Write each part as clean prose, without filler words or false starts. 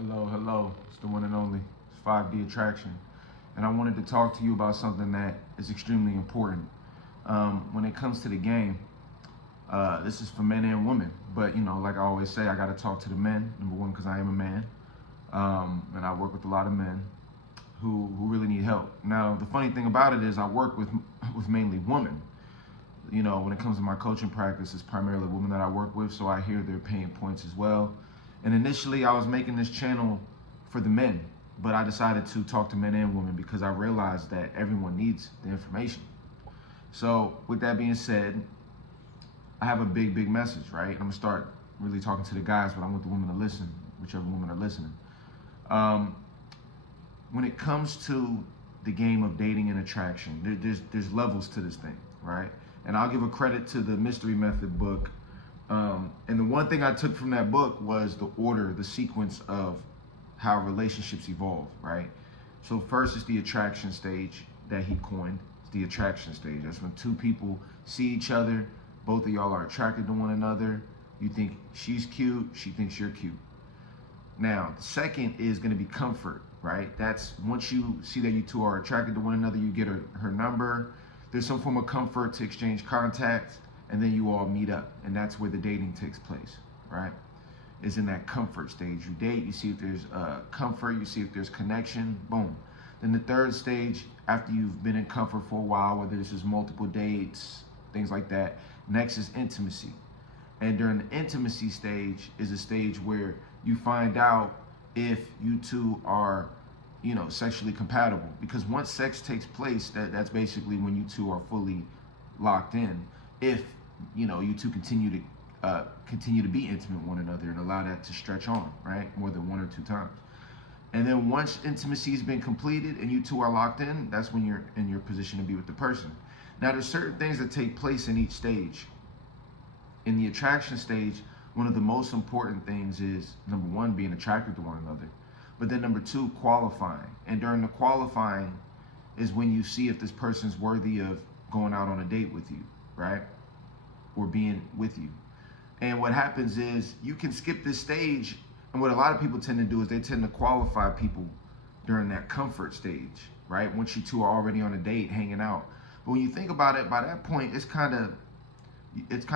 Hello, hello. It's the one and only. It's 5D Attraction. And I wanted to talk to you about something that is extremely important. When it comes to the game, this is for men and women. But, like I always say, I got to talk to the men. Number one, because I am a man. And I work with a lot of men who really need help. Now, the funny thing about it is I work with mainly women. When it comes to my coaching practice, it's primarily women that I work with, so I hear their pain points as well. And initially, I was making this channel for the men, but I decided to talk to men and women because I realized that everyone needs the information. So with that being said, I have a big message, right? I'm gonna start really talking to the guys, but I want the women to listen, whichever women are listening. When it comes to the game of dating and attraction, there's levels to this thing, right? And I'll give a credit to the Mystery Method book. And the one thing I took from that book was the order, the sequence of how relationships evolve, right? So first is the attraction stage that he coined. It's the attraction stage. That's when two people see each other. Both of y'all are attracted to one another. You think she's cute, she thinks you're cute. Now, the second is going to be comfort, right? That's once you see that you two are attracted to one another, you get her number. There's some form of comfort to exchange contact, and then you all meet up, and that's where the dating takes place, right? Is in that comfort stage. You date, you see if there's comfort, you see if there's connection, boom. Then the third stage, after you've been in comfort for a while, whether this is multiple dates, things like that, next is intimacy. And during the intimacy stage is a stage where you find out if you two are sexually compatible, because once sex takes place, that's basically when you two are fully locked in. If you two continue to be intimate with one another and allow that to stretch on, right, more than one or two times. And then once intimacy has been completed and you two are locked in, that's when you're in your position to be with the person. Now, there's certain things that take place in each stage. In the attraction stage, one of the most important things is, number one, being attracted to one another. But then number two, qualifying. And during the qualifying is when you see if this person's worthy of going out on a date with you, right? Or being with you. And what happens is you can skip this stage. And what a lot of people tend to do is they tend to qualify people during that comfort stage, right? Once you two are already on a date, hanging out. But when you think about it, by that point, it's kind of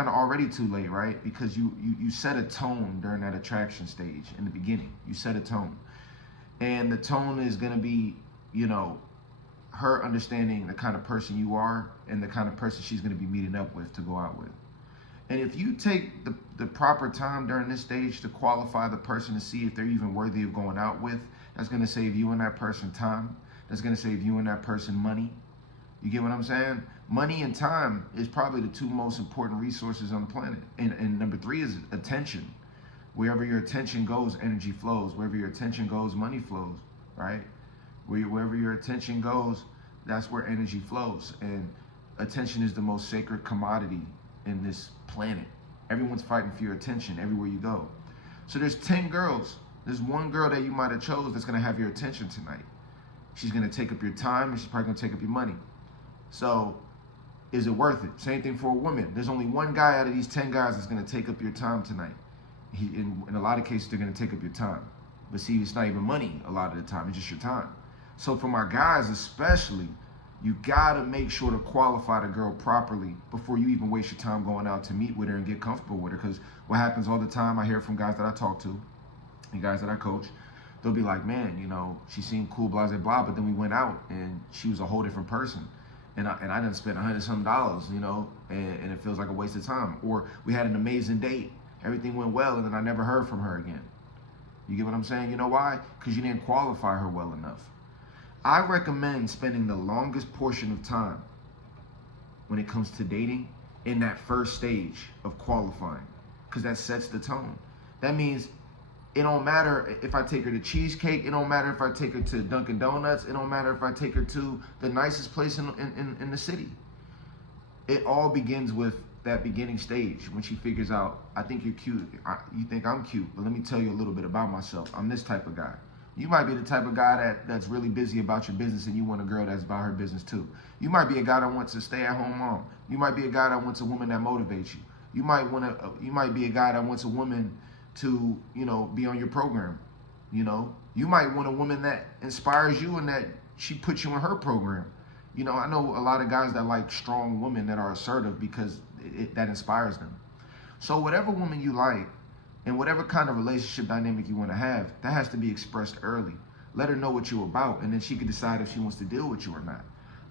already too late, right? Because you set a tone during that attraction stage in the beginning. You set a tone. And the tone is going to be, her understanding the kind of person you are and the kind of person she's going to be meeting up with to go out with. And if you take the proper time during this stage to qualify the person to see if they're even worthy of going out with, that's going to save you and that person time. That's going to save you and that person money. You get what I'm saying? Money and time is probably the two most important resources on the planet. And number three is attention. Wherever your attention goes, energy flows. Wherever your attention goes, money flows, right? Wherever your attention goes, that's where energy flows. And attention is the most sacred commodity in this planet. Everyone's fighting for your attention everywhere you go. So there's 10 girls. There's one girl that you might have chose that's going to have your attention tonight. She's going to take up your time, and she's probably going to take up your money. So is it worth it? Same thing for a woman. There's only one guy out of these 10 guys that's going to take up your time tonight. In a lot of cases, they're going to take up your time. But see, it's not even money a lot of the time. It's just your time. So for my guys especially, you got to make sure to qualify the girl properly before you even waste your time going out to meet with her and get comfortable with her. Because what happens all the time, I hear from guys that I talk to and guys that I coach, they'll be like, man, she seemed cool, blah, blah, blah, but then we went out and she was a whole different person. And I done spent $100-some, and it feels like a waste of time. Or we had an amazing date. Everything went well, and then I never heard from her again. You get what I'm saying? You know why? Because you didn't qualify her well enough. I recommend spending the longest portion of time when it comes to dating in that first stage of qualifying, because that sets the tone. That means it don't matter if I take her to Cheesecake. It don't matter if I take her to Dunkin' Donuts. It don't matter if I take her to the nicest place in the city. It all begins with that beginning stage when she figures out, I think you're cute. You think I'm cute, but let me tell you a little bit about myself. I'm this type of guy. You might be the type of guy that's really busy about your business and you want a girl that's about her business too. You might be a guy that wants a stay-at-home mom. You might be a guy that wants a woman that motivates you. You might be a guy that wants a woman to, be on your program. You know, you might want a woman that inspires you and that she puts you in her program. You know, I know a lot of guys that like strong women that are assertive because that inspires them. So whatever woman you like and whatever kind of relationship dynamic you want to have, that has to be expressed early. Let her know what you're about, and then she can decide if she wants to deal with you or not.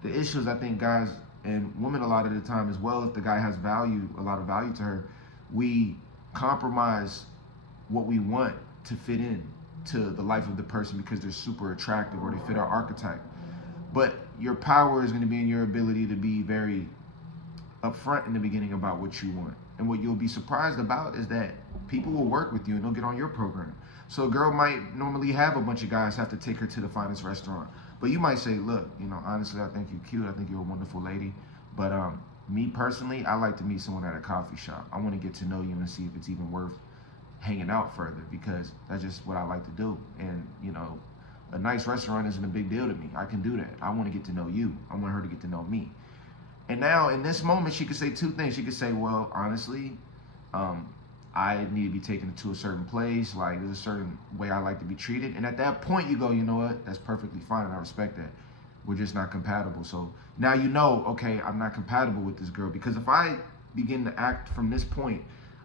The issues I think guys and women a lot of the time as well, if the guy has value, a lot of value to her, we compromise what we want to fit in to the life of the person because they're super attractive or they fit our archetype. But your power is going to be in your ability to be very upfront in the beginning about what you want. And what you'll be surprised about is that people will work with you and they'll get on your program. So a girl might normally have a bunch of guys have to take her to the finest restaurant. But you might say, look, you know, honestly, I think you're cute. I think you're a wonderful lady. But me personally, I like to meet someone at a coffee shop. I want to get to know you and see if it's even worth hanging out further because that's just what I like to do. And, you know, a nice restaurant isn't a big deal to me. I can do that. I want to get to know you. I want her to get to know me. And now in this moment, she could say two things. She could say, well, honestly, I need to be taken to a certain place. Like, there's a certain way I like to be treated. And at that point, you go, you know what? That's perfectly fine. I respect that. We're just not compatible. So now you know, okay, I'm not compatible with this girl. Because if I begin to act from this point,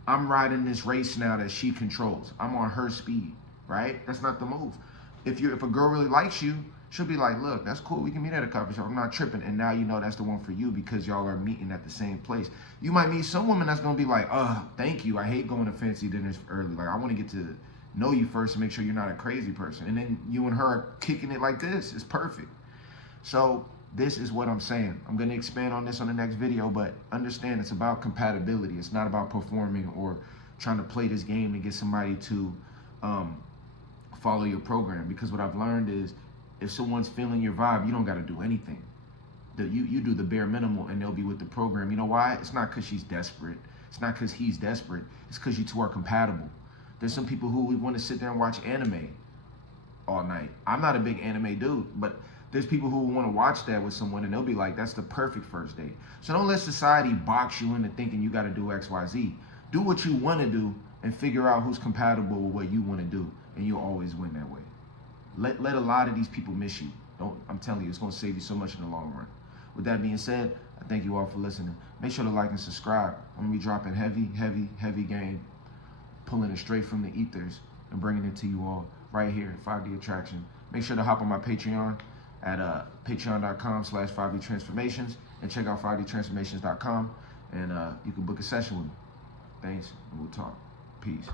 I'm riding this race now that she controls. I'm on her speed, right? That's not the move. If a girl really likes you, she'll be like, look, that's cool. We can meet at a coffee shop. I'm not tripping. And now you know that's the one for you because y'all are meeting at the same place. You might meet some woman that's going to be like, thank you. I hate going to fancy dinners early. Like, I want to get to know you first and make sure you're not a crazy person. And then you and her are kicking it like this. It's perfect. So this is what I'm saying. I'm going to expand on this on the next video, but understand it's about compatibility. It's not about performing or trying to play this game to get somebody to follow your program. Because what I've learned is if someone's feeling your vibe, you don't got to do anything. You do the bare minimum and they'll be with the program. You know why? It's not because she's desperate. It's not because he's desperate. It's because you two are compatible. There's some people who want to sit there and watch anime all night. I'm not a big anime dude, but there's people who want to watch that with someone and they'll be like, that's the perfect first date. So don't let society box you into thinking you got to do X, Y, Z. Do what you want to do and figure out who's compatible with what you want to do, and you'll always win that way. Let a lot of these people miss you. I'm telling you, it's going to save you so much in the long run. With that being said, I thank you all for listening. Make sure to like and subscribe. I'm going to be dropping heavy game, pulling it straight from the ethers and bringing it to you all right here at 5D Attraction. Make sure to hop on my Patreon at patreon.com/5dtransformations and check out 5dtransformations.com and you can book a session with me. Thanks, and we'll talk. Peace.